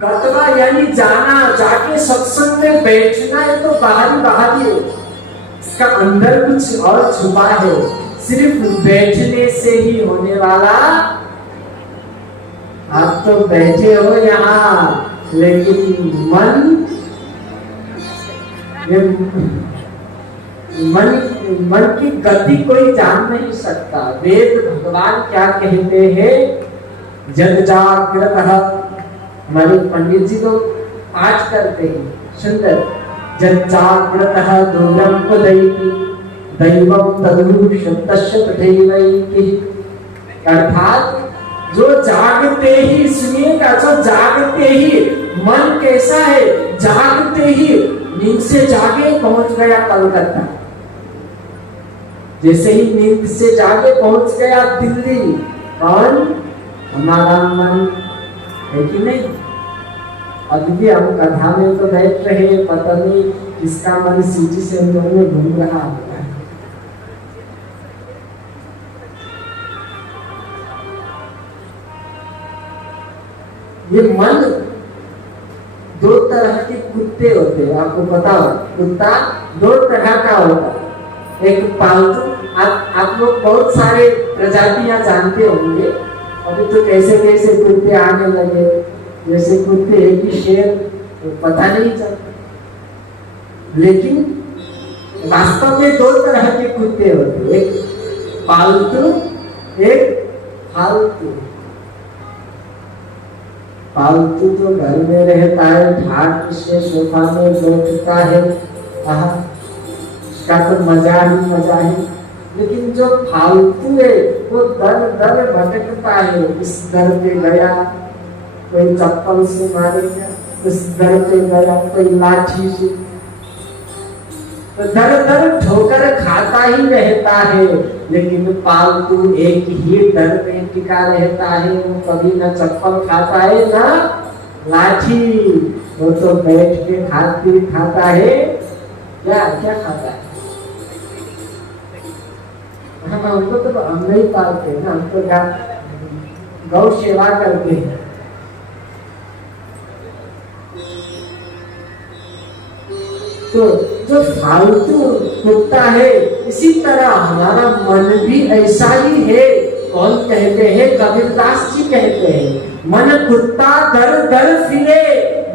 गतवा यानी जाना, जाके सत्संग में बैठना, ये तो बाहरी है, इसका अंदर कुछ और छुपा है। सिर्फ बैठने से ही होने वाला, आप तो बैठे हो यहाँ, लेकिन मन की गति कोई जान नहीं सकता। वेद भगवान क्या कहते हैं, जग जागृत, हमारे पंडित जी लोग पाठ करते हैं सुंदर, जग जागृत दूरम पदैति दैवम तदनु शब्दस्य तथैवैति। अर्थात जो जागते ही, सुनिएगा, जो जागते ही, मन कैसा है, जागते ही नींद से जागे पहुंच गया कलकत्ता, जैसे ही नींद से जागे पहुंच गया दिल्ली। कौन? हमारा मन है कि नहीं? अभी भी हम कथा में तो बैठ रहे, पता नहीं किसका मन सिटी सेंटर में घूम रहा है। ये मन दो तरह के कुत्ते होते हैं, आपको पता हो, कुत्ता दो तरह का होता है। एक पालतू, आप लोग बहुत सारे प्रजातियां जानते होंगे, अभी तो कैसे कैसे कुत्ते आने लगे, जैसे कुत्ते है कि शेर, तो पता नहीं चलता। लेकिन वास्तव में दो तरह के कुत्ते होते हैं, एक पालतू, एक फालतू। पालतू तो घर में रहता है, ठाट से सोफा में बैठता है, उसका तो मजा ही मजा है। लेकिन जो फालतू है वो दर दर भटकता है, इस दर पे गया कोई चप्पल से मारेगा, इस दर पे गया कोई लाठी से, तो दर दर ठोकर खाता ही रहता है। लेकिन पालतू एक ही दर पे टिका रहता है, वो कभी ना चप्पल खाता है ना लाठी, वो तो बैठ के खाता है। क्या क्या खाता है? हमको तो हम नहीं पालते ना, हम तो गौ सेवा करते हैं। तो जो फालतू कुत्ता है, इसी तरह हमारा मन भी ऐसा ही है। कौन कहते हैं? कबीरदास जी कहते हैं, मन कुत्ता दर दर फिरे,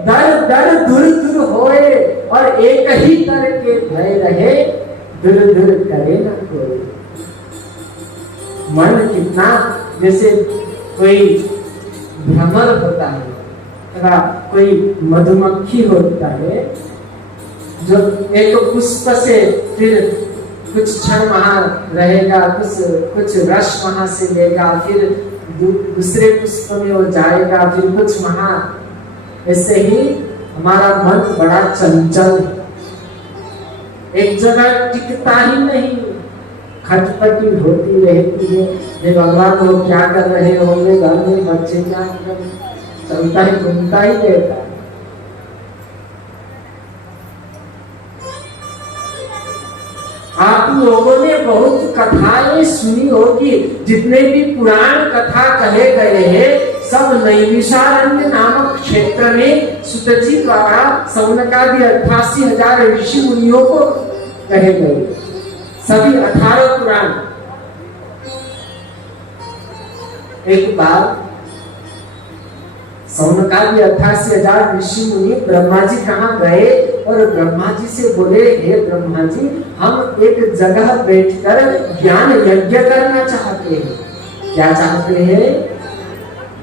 दर दर दूर दूर होए, और एक ही दर के भय रहे, दूर दूर करे न कोई। मन कितना, जैसे कोई भ्रमर होता है, अथवा कोई मधुमक्खी होता है, जो एक पुष्प से फिर कुछ क्षण वहां रहेगा, कुछ रस वहां से लेगा, फिर दूसरे पुष्प में वो जाएगा, फिर कुछ वहां। ऐसे ही हमारा मन बड़ा चंचल, एक जगह टिकता ही नहीं, खटपटी होती रहती है। ये भगवान वो क्या कर रहे होंगे, घर में बच्चे क्या कर, चलता ही घूमता ही रहता है। आप लोगों ने बहुत कथाएं सुनी होगी, जितने भी पुराण कथा कहे गए हैं, सब नैमिषारण्य नामक क्षेत्र में सुतजी द्वारा सौनकादि 88,000 ऋषि मुनियों को कहे गए, सभी 18 पुराण। एक बार सौनकादि 88,000 ऋषि मुनि ब्रह्मा जी कहाँ गए, और ब्रह्मा जी से बोले, हे ब्रह्मा जी, हम एक जगह बैठकर ज्ञान यज्ञ करना चाहते हैं। क्या चाहते हैं?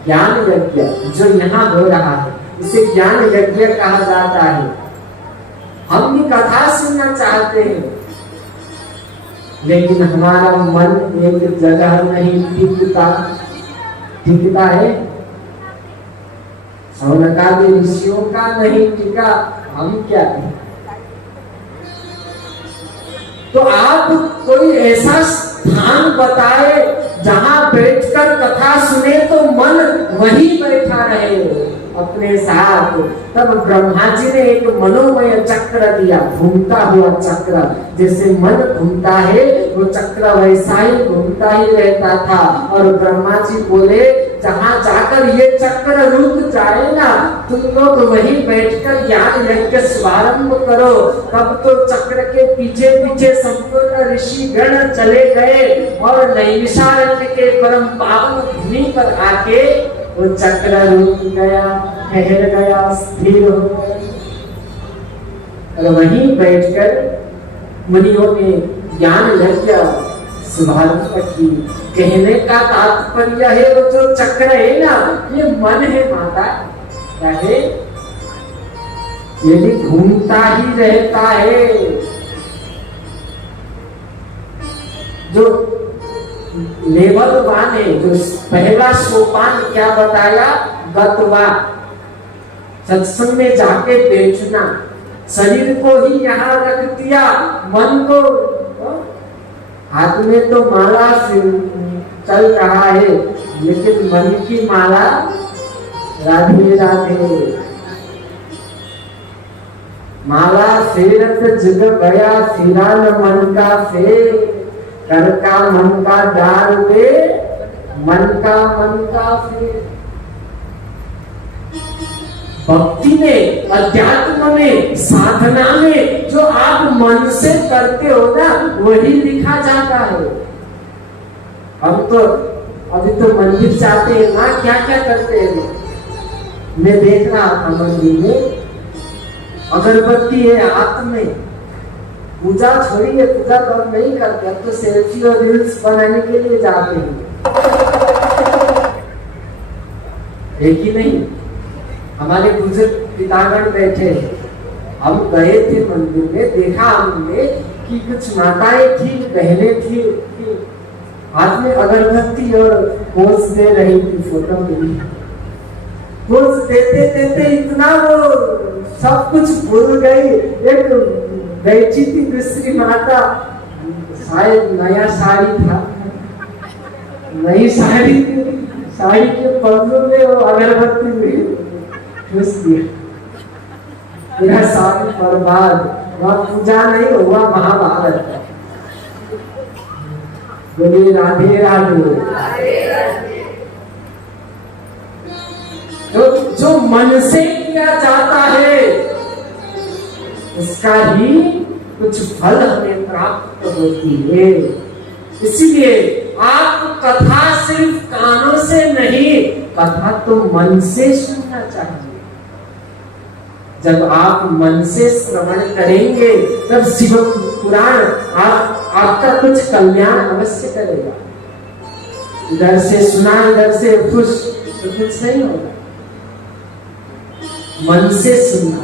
ज्ञान यज्ञ, जो यहाँ हो रहा है इसे ज्ञान यज्ञ कहा जाता है। हम भी कथा सुनना चाहते हैं, लेकिन हमारा मन एक जगह नहीं टिकता है। सौनकादि ऋषियों का नहीं टिका, हम क्या करें? तो आप कोई ऐसा स्थान बताए जहां बैठकर कथा सुने तो मन वहीं बैठा रहे अपने साथ। तब ब्रह्मा जी ने एक मनोमय चक्र दिया, घूमता हुआ चक्र, जैसे मन घूमता है वो चक्र वैसा ही घूमता ही रहता था। और ब्रह्मा जी बोले, जहां जाकर ये चक्र रुक जाए ना, तुम लोग वहीं बैठकर ज्ञान यज्ञ शुभारंभ करो। तब तो चक्र के पीछे पीछे संपूर्ण ऋषि गण चले गए और नैमिषारण्य के परम पावन भूमि पर आके वो चक्र रुक गया, ठहर गया, स्थिर हो गया। और वहीं बैठकर मुनियों ने ज्ञान यज्ञ शुभारंभ की। कहने का तात्पर्य है वो जो चक्र है ना, ये मन है माता, क्या है? ये भी घूमता ही रहता है। जो लेवल वन है, जो पहला सोपान क्या बताया? गतवा, सत्संग में जाके बैठना, शरीर को ही यहाँ रख दिया, मन को हाथ में तो माला चल रहा है, लेकिन मन की माला राधे राधे। माला फेरत जग गया, सिरा न मन का फेर, कर का मन का डाल दे, मन का फेर। भक्ति में, अध्यात्म में, साधना में जो आप मन से करते हो ना, वही लिखा जाता है। हम तो अभी तो मंदिर जाते हैं ना, क्या क्या करते हैं? मैं देख रहा था मंदिर में अगरबत्ती है हाथ में, पूजा छोड़िए, पूजा तो हम नहीं करते, अब तो सेल्फी और रील्स बनाने के लिए जाते हैं, है कि नहीं? हमारे बुजुर्ग पितागण बैठे, हम गए थे मंदिर में, देखा हमने कि कुछ माताएं थी, बहनें थी, हाथ में अगरबत्ती और पोज दे रही थी, फोटो में पोज देते देते इतना वो सब कुछ भूल गई। एक बैठी थी दूसरी माता, शायद नया साड़ी था, नई साड़ी के पल्लू में वो अगरबत्ती में घुस दिया, मेरा सारी बर्बाद। वह पूजा नहीं हुआ, महाभारत। बोलिए राधे राधे। जो मन से किया जाता है उसका ही कुछ फल हमें प्राप्त होती है। इसीलिए आप कथा सिर्फ कानों से नहीं, कथा तो मन से सुनना चाहिए। जब आप मन से श्रवण करेंगे तब शिव पुराण आपका कुछ कल्याण अवश्य करेगा। इधर से सुना, इधर से खुश, तो कुछ नहीं होगा। मन से सुनना।